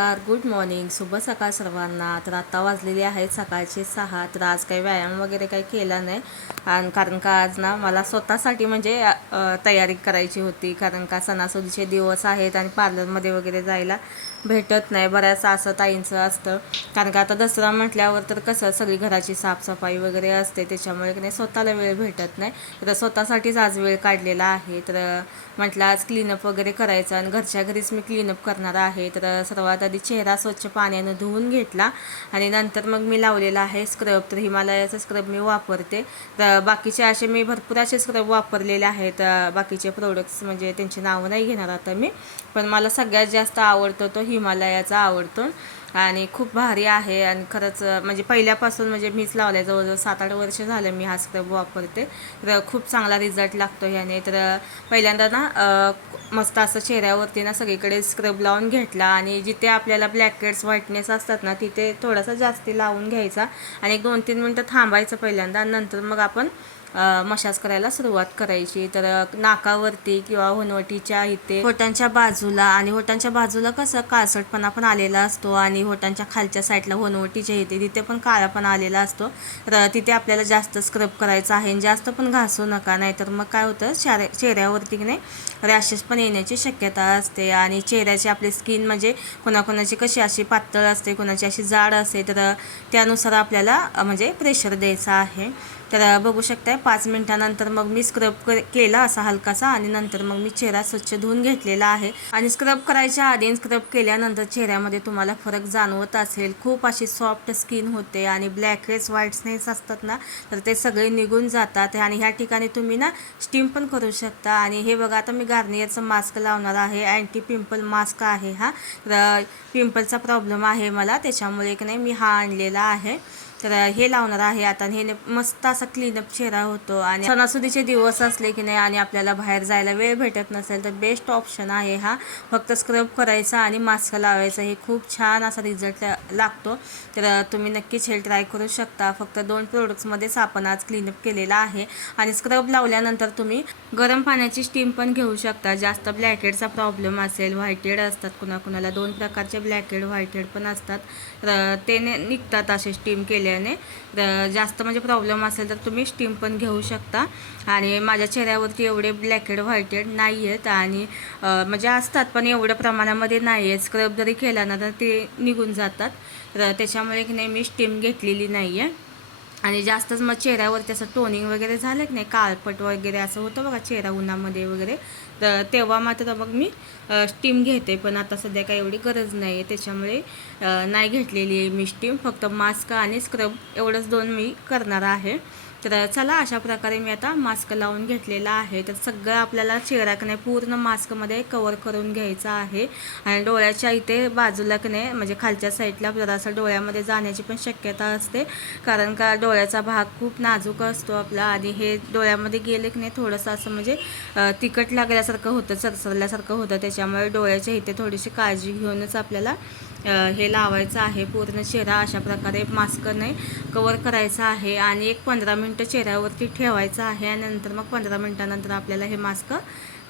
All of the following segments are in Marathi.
नमस्कार गुड मॉर्निंग शुभ सकाळ सर्वांना. तर आत्ता वाजलेले आहेत सकाळचे सहा. तर आज काही व्यायाम वगैरे काही केला नाही. आणि कारण का आज ना मला स्वतःसाठी म्हणजे तयारी करायची होती. कारण का सणासुदीचे दिवस आहेत आणि पार्लरमध्ये वगैरे जायला भेटत नाही बऱ्याच असं ताईंचं असतं. कारण का आता दसरा म्हटल्यावर तर कसं सगळी घराची साफसफाई वगैरे असते. त्याच्यामुळे की नाही स्वतःला वेळ भेटत नाही. तर स्वतःसाठीच आज वेळ काढलेला आहे. तर म्हटलं आज क्लीनअप वगैरे करायचं आणि घरच्या घरीच मी क्लीनअप करणार आहे. तर सर्वात आधी चेहरा स्वच्छ पाण्यानं धुवून घेतला आणि नंतर मग मी लावलेला आहे स्क्रब तर हिमालयाचा स्क्रब मी वापरते. तर बाकीचे असे मी भरपूर असे स्क्रब वापरलेले आहेत. बाकीचे प्रोडक्ट्स म्हणजे त्यांची नावं नाही घेणार आता मी. पण मला सगळ्यात जास्त आवडतो तो हिमालयाचा आवडतो आणि खूप भारी आहे. आणि खरंच म्हणजे पहिल्यापासून म्हणजे मीच लावल्या. जवळजवळ सात आठ वर्ष झालं मी हा स्क्रब वापरते तर खूप चांगला रिझल्ट लागतो ह्याने तर पहिल्यांदा ना मस्त असं चेहऱ्यावरती ना सगळीकडे स्क्रब लावून घेतला. आणि जिथे आपल्याला ब्लॅकेट्स व्हाईटनेस असतात ना तिथे थोडासा जास्ती लावून घ्यायचा. आणि एक दोन तीन मिनटं थांबायचं पहिल्यांदा. नंतर मग आपण मशाज करायला सुरुवात करायची. तर नाकावरती किंवा होनवटीच्या इथे होटांच्या बाजूला आणि होटांच्या बाजूला कसं काळसटपणा पण आलेला असतो आणि होटांच्या खालच्या साईडला होनवटीच्या इथे तिथे पण काळापणा आलेला असतो. तर तिथे आपल्याला जास्त स्क्रब करायचं आहे आणि जास्त पण घासू नका नाहीतर मग काय होतं चेहऱ्या चेहऱ्यावरती की नाही रॅशेस पण येण्याची शक्यता असते आणि चेहऱ्याची आपली स्किन म्हणजे कोणाकोणाची कशी अशी पातळ असते कोणाची अशी जाड असते तर त्यानुसार आपल्याला म्हणजे प्रेशर द्यायचं आहे. तर बघू शकताय पाच मिनिटानंतर मग मी स्क्रब केला असा हलकासा आणि नंतर मग मी चेहरा स्वच्छ धुवून घेतलेला आहे. आणि स्क्रब करायच्या आधी स्क्रब केल्यानंतर चेहऱ्यामध्ये तुम्हाला फरक जाणवत असेल. खूप अशी सॉफ्ट स्किन होते आणि ब्लॅक हेड्स व्हाईट्सनेस असतात ना तर ते सगळे निघून जातात. आणि ह्या ठिकाणी तुम्ही ना स्टीम पण करू शकता. आणि हे बघा आता मी गार्नियरचं मास्क लावणार आहे. अँटी पिंपल मास्क आहे हा. तर पिंपलचा प्रॉब्लेम आहे मला. त्याच्यामुळे की नाही मी हा आणलेला आहे. तर हे लावणार आहे आता. आणि हे मस्त असा क्लीनअप चेहरा होतो. आणि सणासुदीचे दिवस असले की नाही आणि आपल्याला बाहेर जायला वेळ भेटत नसेल तर बेस्ट ऑप्शन आहे हा. फक्त स्क्रब करायचा आणि मास्क लावायचा. हे खूप छान असा रिझल्ट लागतो. तर तुम्ही नक्कीच हे ट्राय करू शकता. फक्त दोन प्रोडक्ट्समध्येच आपण आज क्लीनअप केलेला आहे. आणि स्क्रब लावल्यानंतर तुम्ही गरम पाण्याची स्टीम पण घेऊ शकता. जास्त ब्लॅकेडचा प्रॉब्लेम असेल व्हाईटेड असतात कुणाकुणाला. दोन प्रकारचे ब्लॅकेड व्हाईटेड पण असतात. तर ते निघतात असे स्टीम केले केल्याने. जास्त म्हणजे प्रॉब्लेम असेल तर तुम्ही स्टीम पण घेऊ शकता. आणि माझ्या चेहऱ्यावरती एवढे ब्लॅकेड व्हाईटेड नाही आहेत आणि म्हणजे असतात पण एवढ्या प्रमाणामध्ये नाही आहेत स्क्रब जरी केला ना तर ते निघून जातात. तर त्याच्यामुळे की नाही मी स्टीम घेतलेली नाही आहे आणि जास्तच मग चेहऱ्यावरती असं टोनिंग वगैरे झालं की नाही काळपट वगैरे असं होतं बघा चेहरा उन्हामध्ये वगैरे. तर तेव्हा मात्र मग मी स्टीम घेते पण आता सध्या काही एवढी गरज नाही आहे त्याच्यामुळे नाही घेतलेली आहे मी स्टीम फक्त मास्क आणि स्क्रब एवढंच दोन मी करणार आहे. तर चला अशा प्रकारे मी आता मास्क लावून घेतलेला आहे. तर सगळं आपल्याला चेहरा कने पूर्ण मास्कमध्ये कवर करून घ्यायचा आहे. आणि डोळ्याच्या इथे बाजूला कने म्हणजे खालच्या साईडला जरासं डोळ्यामध्ये जाण्याची पण शक्यता असते. कारण का डोळ्याचा भाग खूप नाजूक असतो आपला. आणि हे डोळ्यामध्ये गेले की नाही थोडंसं असं म्हणजे तिखट लागल्यासारखं होतं सरसरल्यासारखं होतं. त्याच्यामुळे डोळ्याच्या इथे थोडीशी काळजी घेऊनच आपल्याला हे लावायचं आहे. पूर्ण चेहरा अशा प्रकारे मास्कने कवर करायचा आहे आणि एक पंधरा मिनटं चेहऱ्यावरती ठेवायचं आहे आणि नंतर मग पंधरा मिनटानंतर आपल्याला हे मास्क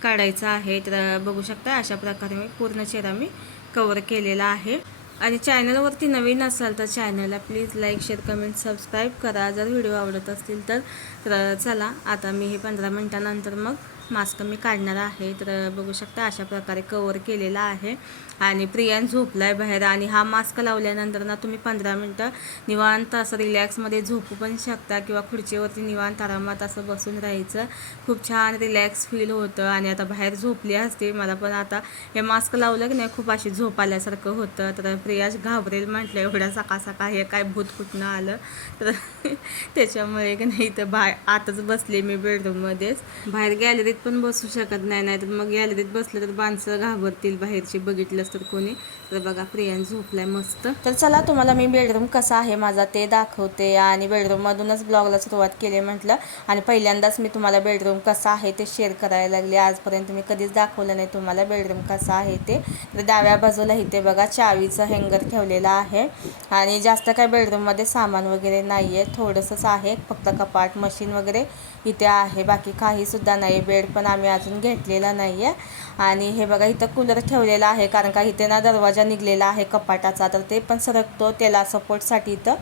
काढायचं आहे. तर बघू शकता अशा प्रकारे मी पूर्ण चेहरा मी कवर केलेला आहे. आणि चॅनलवरती नवीन असाल तर चॅनलला please like share comment subscribe करा. जर व्हिडिओ आवडत असतील तर तर चला आता मी हे पंधरा मिनटानंतर मग मास्क मी काढणार आहे. तर बघू शकता अशा प्रकारे कवर केलेला आहे. आणि प्रियान झोपला आहे बाहेर आणि हा मास्क लावल्यानंतर ना तुम्ही पंधरा मिनटं निवांत असं रिलॅक्समध्ये झोपू पण शकता किंवा खुर्चीवरती निवांत आरामात असं बसून राहायचं. खूप छान रिलॅक्स फील होतं. आणि आता बाहेर झोपली असते. मला पण आता हे मास्क लावलं की नाही खूप अशी झोप आल्यासारखं होतं. तर प्रियाश घाबरेल म्हटलं एवढ्या सकाळ सकाळ हे काय भूत कुठनं आलं? तर त्याच्यामुळे की नाही तर बाहेर आताच बसले मी बेडरूममध्येच बाहेर गॅलरीत पण बसू शकत नाही नाही तर मग गॅलरीत बसलं तर माणसं घाबरतील बाहेरची बघितलंच तर कोणी. तर बघा प्रियान झोपलाय मस्त. तर चला तुम्हाला मी बेडरूम कसा आहे माझा ते दाखवते. आणि बेडरूममधूनच ब्लॉगला सुरुवात केली म्हटलं. आणि पहिल्यांदाच मी तुम्हाला बेडरूम कसा आहे ते शेअर करायला लागले. आजपर्यंत मी कधीच दाखवलं नाही तुम्हाला बेडरूम कसा आहे ते. तर डाव्या बाजूला इथे बघा चावीचं हँगर ठेवलेलं आहे. आणि जास्त काय बेडरूममध्ये सामान वगैरे नाही आहे थोडंसंच आहे. फक्त कपाट मशीन वगैरे इथे आहे. बाकी काही सुद्धा नाही बेड पण आम्ही अजून घेतलेला नाही आहे आणि हे बघा इथं कूलर ठेवलेला आहे कारण का इथे ना दरवाजा निघलेला आहे कपाटाचा तर ते पण सरकतो. त्याला सपोर्टसाठी इथं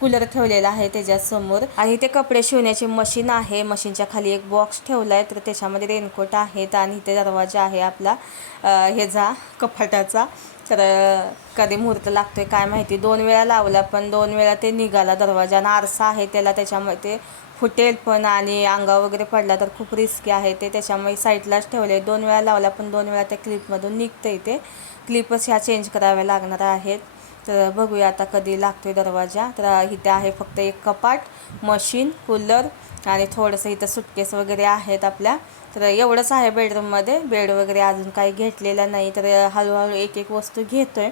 कूलर ठेवलेला आहे त्याच्यासमोर. आणि ते कपडे शिवण्याची मशीन आहे. मशीनच्या खाली एक बॉक्स ठेवला आहे तर त्याच्यामध्ये रेनकोट आहेत आणि इथे दरवाजा आहे आपला ह्याचा कपाटाचा. तर कधी मुहूर्त लागतोय काय माहिती. दोन वेळा लावला पण दोन वेळा ते निघाला दरवाजा. आणि आरसा आहे त्याला त्याच्यामध्ये ते फुटेल पण आणि अंगा वगैरे पडला तर खूप रिस्की आहे ते. त्याच्यामुळे साईडलाच ठेवले. दोन वेळा लावला पण दोन वेळा त्या क्लिपमधून निघते ते. क्लिपच ह्या चेंज कराव्या लागणार आहेत. तर बघूया आता कधी लागतो आहे दरवाजा. तर इथे आहे फक्त एक कपाट मशीन कूलर आणि थोडंसं इथं सुटकेस वगैरे आहेत आपल्या. तर एवढंच आहे बेडरूममध्ये बेड वगैरे अजून काही घेतलेलं नाही. तर हळूहळू एक एक वस्तू घेतो आहे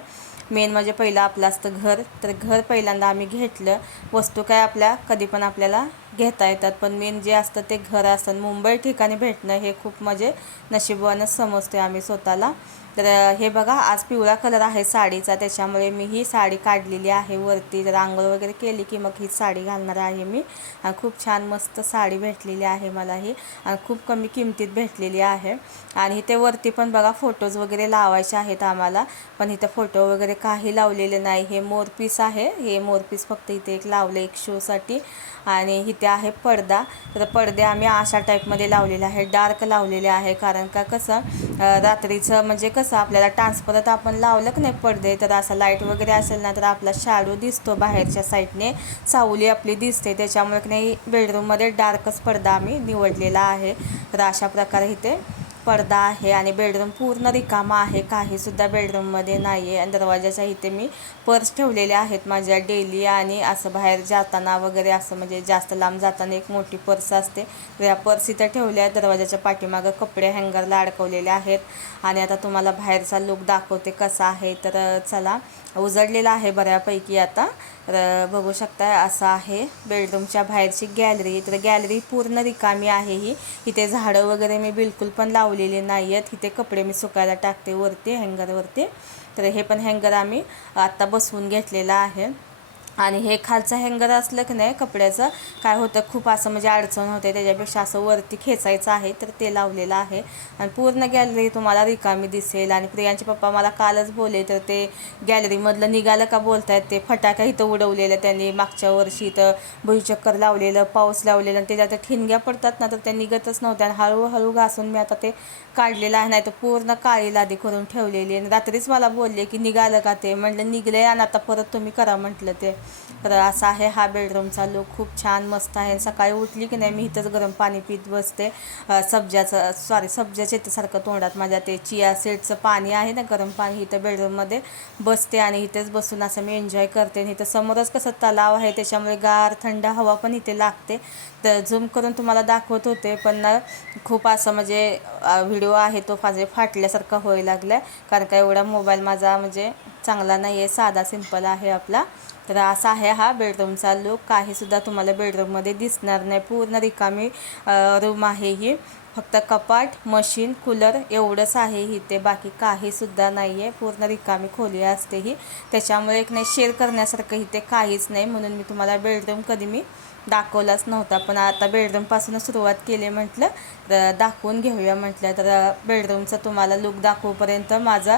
मेन म्हणजे पहिलं आपलं असतं घर. तर घर पहिल्यांदा आम्ही घेतलं. वस्तू काय आपल्या कधी पण आपल्याला घेता येतात. पण मेन जे असतं ते घर असतं. मुंबई ठिकाणी भेटणं हे खूप म्हणजे नशिबवानच समजते आम्ही स्वतःला. तर हे बघा आज पिवळा कलर आहे साडीचा. त्याच्यामुळे मी ही साडी काढलेली आहे वरती. तर आंघोळ वगैरे केली की मग ही साडी घालणार आहे मी. आणि खूप छान मस्त साडी भेटलेली आहे मला ही. आणि खूप कमी किमतीत भेटलेली आहे. आणि इथे वरती पण बघा फोटोज वगैरे लावायचे आहेत आम्हाला. पण इथे फोटो वगैरे काही लावलेले नाही. हे मोरपीस आहे. हे मोरपीस फक्त इथे एक लावलं एक शोसाठी आणि इथे आहे पडदा. तर पडदे आम्ही अशा टाईपमध्ये लावलेले आहे डार्क लावलेले आहे. कारण का कसं रात्रीचं म्हणजे कसं आपल्याला ट्रान्सपरत आपण लावलं की नाही पडदे. तर असं लाइट वगैरे असेल ना तर आपला शॅडो दिसतो बाहेरच्या साईडने सावली आपली दिसते. त्याच्यामुळे की नाही बेडरूममध्ये डार्कच पडदा आम्ही निवडलेला आहे. तर अशा प्रकारे इथे पडदा आहे आणि बेडरूम पूर्ण रिकामा आहे. काहीसुद्धा बेडरूममध्ये नाही आहे आणि दरवाजाच्या इथे मी पर्स ठेवलेले आहेत माझ्या डेली आणि असं बाहेर जाताना वगैरे असं म्हणजे जास्त लांब जाताना एक मोठी पर्स असते. तर या पर्स इथं ठेवल्या दरवाजाच्या पाठीमागं कपडे हँगरला अडकवलेले आहेत. आणि आता तुम्हाला बाहेरचा लुक दाखवते कसा आहे. तर चला. उजडलेला आहे बऱ्यापैकी आता. तर बघू शकता असं आहे. बेडरूमच्या बाहेरची गॅलरी तर गॅलरी पूर्ण रिकामी आहे ही. इथे झाडं वगैरे मी बिलकुल पण लावलेली नाही आहेत इथे कपडे मी सुकायला टाकते वरती हँगरवरती तर हे पण हँगर आम्ही आत्ता बसवून घेतलेलं आहे. आणि हे खालचं हँगर असलं की नाही कपड्याचं काय होतं खूप असं म्हणजे अडचण होते. त्याच्यापेक्षा असं वरती खेचायचं आहे तर ते लावलेलं आहे. आणि पूर्ण गॅलरी तुम्हाला रिकामी दिसेल. आणि प्रियांचे पप्पा मला कालच बोलले तर ते गॅलरीमधलं निघालं का बोलतायत ते फटाका इथं उडवलेलं त्यांनी मागच्या वर्षी इथं भुईचक्कर लावलेलं पाऊस लावलेलं आणि त्याच्यात ठिणग्या पडतात ना तर त्या निघतच नव्हत्या. आणि हळूहळू घासून मी आता ते काढलेलं आहे नाही तर पूर्ण काळी लादी करून ठेवलेली आणि रात्रीच मला बोलले की निघालं का ते? म्हटलं निघलं आणि आता परत तुम्ही करा म्हटलं ते. तर असा आहे हा बेडरूमचा लुक खूप छान मस्त आहे. सकाळी उठली की नाही मी इथंच गरम पाणी पित बसते. सब्जाचं सॉरी सब्जाचे येते सारखं तोंडात माझ्या ते चिया सीडचं पाणी आहे ना गरम पाणी इथं बेडरूममध्ये. बसते आणि इथेच बसून असं मी एन्जॉय करते. आणि इथं समोरच कसं तलाव आहे त्याच्यामुळे गार थंड हवा पण इथे लागते. तर झूम करून तुम्हाला दाखवत होते पण ना खूप असं म्हणजे व्हिडिओ आहे तो माझे फाटल्यासारखा व्हायला लागला कारण का एवढा मोबाईल माझा म्हणजे चांगला नाही आहे साधा सिंपल आहे आपला. तर असा आहे हा बेडरूमचा लुक काहीसुद्धा तुम्हाला बेडरूममध्ये दिसणार नाही. पूर्ण रिकामी रूम आहे ही. फक्त कपाट मशीन कूलर एवढंच आहे इथे. बाकी काहीसुद्धा नाही आहे. पूर्ण रिकामी खोली असते ही. त्याच्यामुळे एक नाही शेअर करण्यासारखं इथे काहीच नाही. म्हणून मी तुम्हाला बेडरूम कधी मी दाखवलाच नव्हता. पण आता बेडरूमपासूनच सुरुवात केली म्हटलं. तर दाखवून घेऊया म्हटलं. तर बेडरूमचं तुम्हाला लुक दाखवूपर्यंत माझा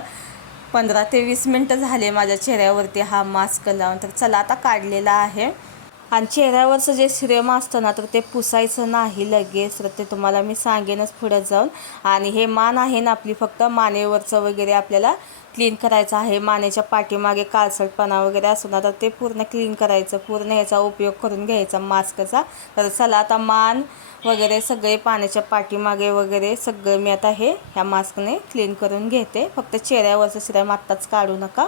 पंधरा ते वीस मिनटं झाले माझ्या चेहऱ्यावरती हा मास्क लावून. तर चला आता काढलेला आहे. आणि चेहऱ्यावरचं जे सिरम असतं ना तर ते पुसायचं नाही लगेच. तर ते तुम्हाला मी सांगेनच पुढे जाऊन. आणि हे मान आहे ना आपली फक्त मानेवरचं वगैरे आपल्याला क्लीन करायचं आहे. मानेच्या पाठीमागे काळसटपणा वगैरे असतो ना तर ते पूर्ण क्लीन करायचं. पूर्ण ह्याचा उपयोग करून घ्यायचा मास्कचा तर चला आता मान वगैरे सगळे पाण्याच्या पाठीमागे वगैरे सगळं मी आता हे ह्या मास्कने क्लीन करून घेते. फक्त चेहऱ्यावरचं सिरम आत्ताच काढू नका.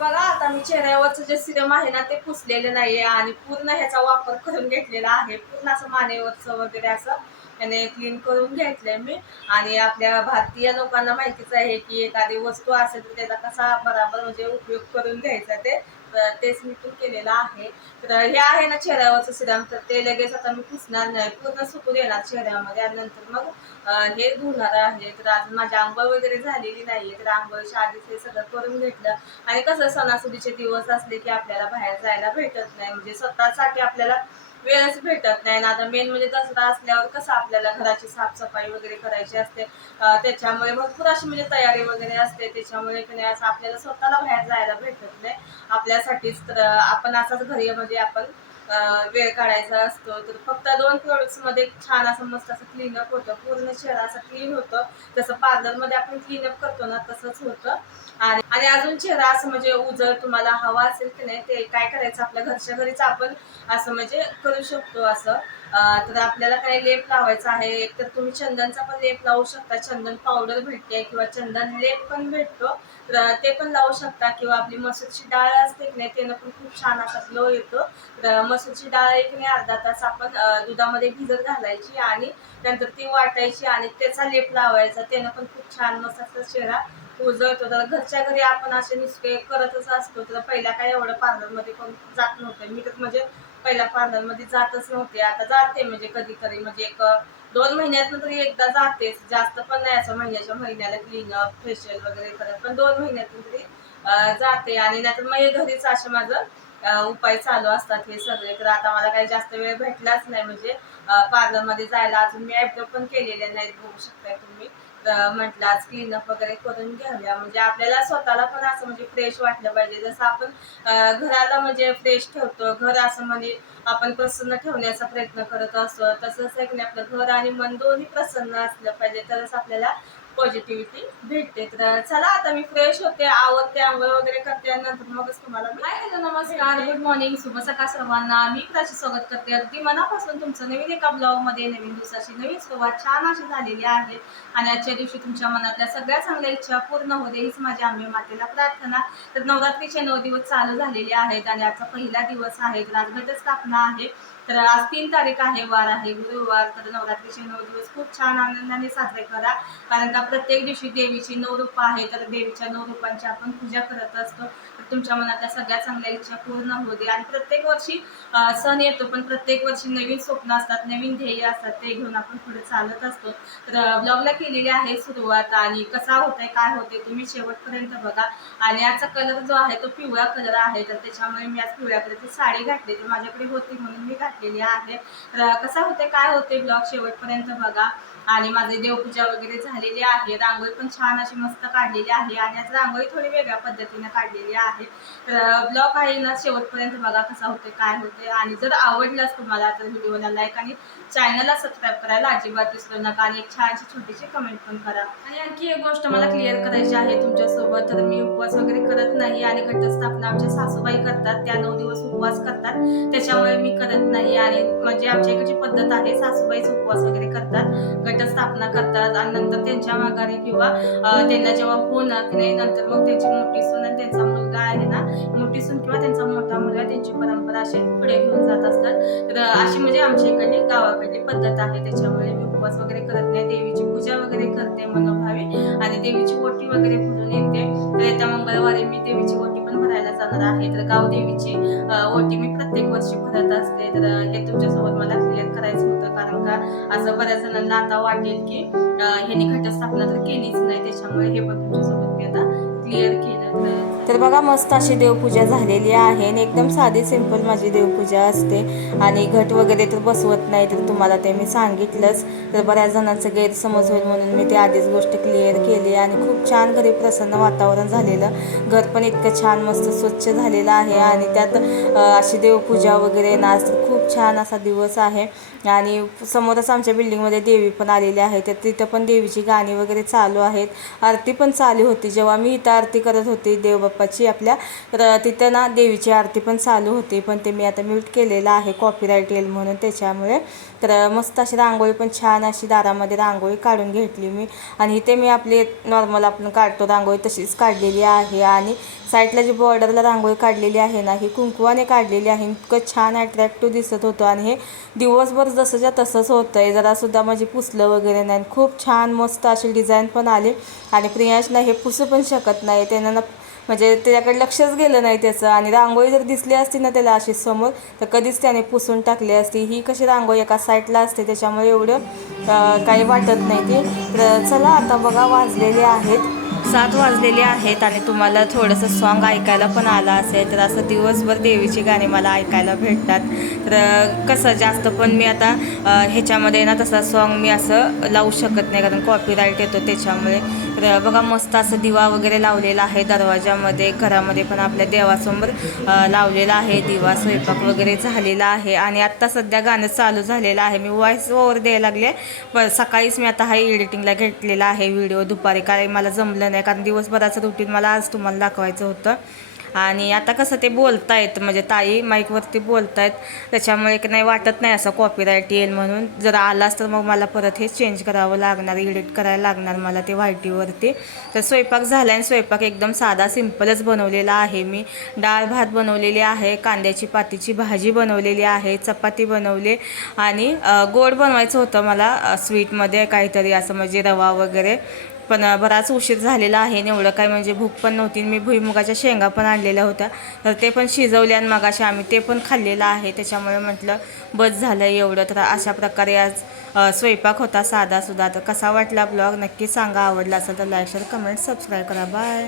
बघा आता मी चेहऱ्यावरचं जे सिरम आहे ना ते पुसलेलं नाहीये आणि पूर्ण ह्याचा वापर करून घेतलेला आहे. पूर्ण असं मानेवरचं वगैरे असं याने क्लीन करून घेतलंय मी. आणि आपल्या भारतीय लोकांना माहितीच आहे की एखादी वस्तू असेल तर त्याचा कसा बराबर म्हणजे उपयोग करून घ्यायचा ते. तर तेच मी तू केलेलं आहे. तर हे आहे ना चेहऱ्यावरचं सिरम. तर ते लगेच आता मी पुसणार नाही. पूर्ण सुकून येणार चेहऱ्यामध्ये आणि नंतर मग हे धुणार आहे. तर अजून माझी आंघोळ वगैरे झालेली नाहीये. तर आंघोळच्या आधीच हे सगळं करून घेतलं. आणि कसं सणासुदीचे दिवस असले की आपल्याला बाहेर जायला भेटत नाही. म्हणजे स्वतःसाठी आपल्याला वेळच भेटत नाही. ना आता मेन म्हणजे दसरा असल्यावर कसं आपल्याला घराची साफसफाई वगैरे करायची असते? त्याच्यामुळे भरपूर अशी म्हणजे तयारी वगैरे असते. त्याच्यामुळे की नाही असं आपल्याला स्वतःला बाहेर जायला भेटत नाही. आपल्यासाठीच तर आपण असंच घरी म्हणजे आपण वेळ काढायचा असतो. तर फक्त दोन प्रोडक्ट्समध्ये मध्ये छान असं मस्त असं क्लीनअप होतं. पूर्ण शहर असं क्लीन होतं. जसं पार्लरमध्ये आपण क्लीनअप करतो ना तसंच होतं. आणि आणि अजून चेहरा असं म्हणजे उजळ तुम्हाला हवा असेल की नाही ते काय करायचं? आपल्या घरच्या घरीच आपण असं म्हणजे करू शकतो असं. तर आपल्याला काही लेप लावायचा आहे. एक तर तुम्ही चंदनचा पण लेप लावू शकता. चंदन पावडर भेटते किंवा चंदन लेप पण भेटतो. तर ते पण लावू शकता किंवा आपली मसूरची डाळ असते की नाही त्यानं पण खूप छान असा ग्लो येतो. तर मसूरची डाळ एक नाही अर्धा तास आपण दुधामध्ये भिजत घालायची आणि नंतर ती वाटायची आणि त्याचा लेप लावायचा. त्यानं पण खूप छान मस्त असं चेहरा उजळतो. तर घरच्या घरी आपण असे नुसते करतच असतो. तर पहिला काय एवढं पार्लरमध्ये कोण जात नव्हतं. मी तर म्हणजे पहिल्या पार्लरमध्ये जातच नव्हते. आता जाते म्हणजे कधीतरी. म्हणजे एक दोन महिन्यात तरी एकदा जातेच. जास्त पण नाही असं महिन्याच्या महिन्याला क्लिनअप फेशियल वगैरे करत. पण दोन महिन्यातून तरी जाते. आणि नाहीतर मग घरीच असं माझं उपाय चालू असतात हे सगळे. तर आता मला काही जास्त वेळ भेटलाच नाही. म्हणजे पार्लरमध्ये जायला अजून मी ॲब्रो पण केलेले नाहीत बघू शकताय तुम्ही. म्हटलं आज क्लीनअप वगैरे करून घ्याव्या म्हणजे आपल्याला स्वतःला पण असं म्हणजे फ्रेश वाटलं पाहिजे. जसं आपण घराला म्हणजे फ्रेश ठेवतो. घर असं म्हणजे आपण प्रसन्न ठेवण्याचा प्रयत्न करत असतो. तसंच आहे की नाही आपलं घर आणि मन दोन्ही प्रसन्न असलं पाहिजे. तरच आपल्याला पॉझिटिव्हिटी भेटते. तर चला आता मी फ्रेश होते आवडते आंघोळ वगैरे करते आणि नंतर मगच तुम्हाला हाय हॅलो नमस्कार. गुड मॉर्निंग शुभ सकाळ सर्वांना. मी प्राची स्वागत करते. अगदी मनापासून तुमचं नवीन एका ब्लॉगमध्ये नवीन दिवसाची नवीन सुरुवात छान अशी झालेली आहे. आणि आजच्या दिवशी तुमच्या मनातल्या सगळ्या चांगल्या इच्छा पूर्ण होऊ दे हीच माझ्या आम्ही मातेला प्रार्थना. तर नवरात्रीचे नऊ दिवस चालू झालेले आहेत आणि आजचा पहिला दिवस आहे. तर आज घटस्थापना आहे. तर आज तीन तारीख आहे वार आहे गुरुवार. तर नवरात्रीचे नऊ दिवस खूप छान आनंदाने साजरे करा. कारण का प्रत्येक दिवशी देवीची नऊ रूपं आहे तर देवीच्या नऊ रूपांची आपण पूजा करत असतो. तुमच्या मनातल्या सगळ्या चांगल्या इच्छा पूर्ण होते आणि प्रत्येक वर्षी सण येतो पण प्रत्येक वर्षी नवीन स्वप्न असतात नवीन ध्येय असतात ते घेऊन आपण पुढे चालत असतो. तर ब्लॉगला केलेली आहे सुरुवात आणि कसा होतंय काय होते तुम्ही शेवटपर्यंत बघा. आणि याचा कलर जो आहे तो पिवळा कलर आहे. तर त्याच्यामुळे मी आज पिवळ्या कलरची साडी घातली तर माझ्याकडे होती म्हणून मी घातलेली आहे. तर कसा होते काय होते ब्लॉग शेवटपर्यंत बघा. आणि माझी देवपूजा वगैरे झालेली आहे. रांगोळी पण छान अशी मस्त काढलेली आहे आणि आज रांगोळी थोडी वेगळ्या पद्धतीने काढलेली आहे. तर ब्लॉग आहे ना शेवटपर्यंत बघा कसा होते काय होते आणि जर आवडलंच तुम्हाला तर व्हिडिओला लाईक आणि चॅनलला सबस्क्राईब करायला अजिबात विसरू नका. आणि एक छानशी छोटीशी कमेंट पण करा. आणि आणखी एक गोष्ट मला क्लिअर करायची आहे तुमच्यासोबत. तर मी उपवास वगैरे करत नाही आणि घटस्थापना आमच्या सासूबाई करतात. त्या नऊ दिवस उपवास करतात. त्याच्यामुळे मी करत नाही. आणि म्हणजे आमच्या इकडची पद्धत आहे सासूबाईच उपवास वगैरे करतात. घटस्थापना करतात आणि नंतर त्यांच्या माघारी किंवा त्यांना जेव्हा होणार की नाही नंतर मग त्यांची मोठी सून आणि त्यांचा मुलगा आहे ना मोठी सून किंवा त्यांचा मोठा मुलगा त्यांची परंपरा अशी पुढे घेऊन जात असतात. तर अशी म्हणजे आमच्या इकडली गावाकडली पद्धत आहे त्याच्यामुळे मी उपवास वगैरे करत नाही. देवीची पूजा वगैरे करते मनोभावी आणि देवीची ओटी वगैरे भरून येते. तर येत्या मंगळवारी मी देवीची ओटी पण भरायला जाणार आहे. तर गाव देवीची ओटी मी प्रत्येक वर्षी भरत असते. तर हे तुमच्यासोबत मला क्लिअर करायचं होतं. असं बऱ्याच जणांना आता वाटेल की अं, ह्यांनी घटस्थापना तर केलीच नाही. त्याच्यामुळे हे पण तुमच्यासोबत मी आता क्लिअर केलं. तर तर बघा मस्त अशी देवपूजा झालेली आहे आणि एकदम साधी सिंपल माझी देवपूजा असते. आणि घट वगैरे तर बसवत नाही तर तुम्हाला ते मी सांगितलंच. तर बऱ्याच जणांचं गैरसमज होईल म्हणून मी ते आधीच गोष्ट क्लिअर केली आणि खूप छान घरी प्रसन्न वातावरण झालेलं. घर पण इतकं छान मस्त स्वच्छ झालेलं आहे आणि त्यात अशी देवपूजा वगैरे नाच खूप खूप छान असा दिवस आहे. आणि समोरच आमच्या बिल्डिंगमध्ये देवी पण आलेली आहे तर तिथं पण देवीची गाणी वगैरे चालू आहेत. आरती पण चालू होती. जेव्हा मी इथं आरती करत होती देवबाप्पाची आपल्या तर तिथं ना देवीची आरती पण चालू होती. पण ते मी आता म्यूट केलेलं आहे कॉपीराईट येईल म्हणून. त्याच्यामुळे तर मस्त अशी रांगोळी पण छान अशी दारामध्ये रांगोळी काढून घेतली मी. आणि इथे मी आपली नॉर्मल आपण काढतो रांगोळी तशीच काढलेली आहे. आणि साईडला जी बॉर्डरला रांगोळी काढलेली आहे ना ही कुंकवाने काढलेली आहे. इतकं छान अट्रॅक्टिव्ह दिसत होतं. आणि हे दिवसभर जसंच्या तसंच होतं आहे जरासुद्धा माझी पुसलं वगैरे नाही. खूप छान मस्त अशी डिझाईन पण आली. आणि प्रियांशला हे पुसू पण शकत नाही. त्यांना म्हणजे त्याच्याकडे लक्षच गेलं नाही त्याचं. आणि रांगोळी जर दिसली असती ना त्याला अशी समोर तर कधीच त्याने पुसून टाकली असती. ही कशी रांगोळी एका साईडला असते त्याच्यामुळे एवढं काही वाटत नाही ती. तर चला आता बघा वाजलेले आहेत. सात वाजलेले आहेत आणि तुम्हाला थोडंसं सॉन्ग ऐकायला पण आलं असेल तर असं दिवसभर देवीची गाणी मला ऐकायला भेटतात. तर कसं जास्त पण मी आता ह्याच्यामध्ये ना तसा सॉन्ग मी असं लावू शकत नाही कारण कॉपीराईट येतो त्याच्यामुळे. तर बघा मस्त असं दिवा वगैरे लावलेला आहे दरवाजामध्ये घरामध्ये पण आपल्या देवासमोर लावलेला आहे दिवा स्वयंपाक वगैरे झालेला आहे. आणि आत्ता सध्या गाणं चालू झालेलं आहे. मी वॉईस ओवर द्यायला लागले. पण सकाळीच मी आता हा एडिटिंगला घेतलेला आहे व्हिडिओ दुपारी काय मला जमलं नाही कारण दिवसभराचं रुटीन मला आज तुम्हाला दाखवायचं होतं. आणि आता कसं ते बोलतायत म्हणजे ताई माईकवरती बोलतायत. त्याच्यामुळे की नाही वाटत नाही असं कॉपीराईट येईल म्हणून. जर आलाच तर मग मला परत हे चेंज करावं लागणार एडिट करायला लागणार मला ते व्हायटीवरती तर स्वयंपाक झाला आणि स्वयंपाक एकदम साधा सिम्पलच बनवलेला आहे मी. डाळ भात बनवलेली आहे कांद्याची पातीची भाजी बनवलेली आहे चपाती बनवली. आणि गोड बनवायचं होतं मला स्वीटमध्ये काहीतरी असं म्हणजे रवा वगैरे. पण बराच उशीर झालेला आहे आणि एवढं काय म्हणजे भूक पण नव्हती मी भुईमुगाच्या शेंगा पण आणलेल्या होत्या. तर ते पण शिजवले आणि मगाशी आम्ही ते पण खाल्लेलं आहे. त्याच्यामुळे म्हटलं बस झालं एवढं. तर अशा प्रकारे आज स्वयंपाक होता साधा सुद्धा तर कसा वाटला ब्लॉग? नक्की सांगा. आवडला असेल तर लाईक शेअर कमेंट सबस्क्राईब करा. बाय.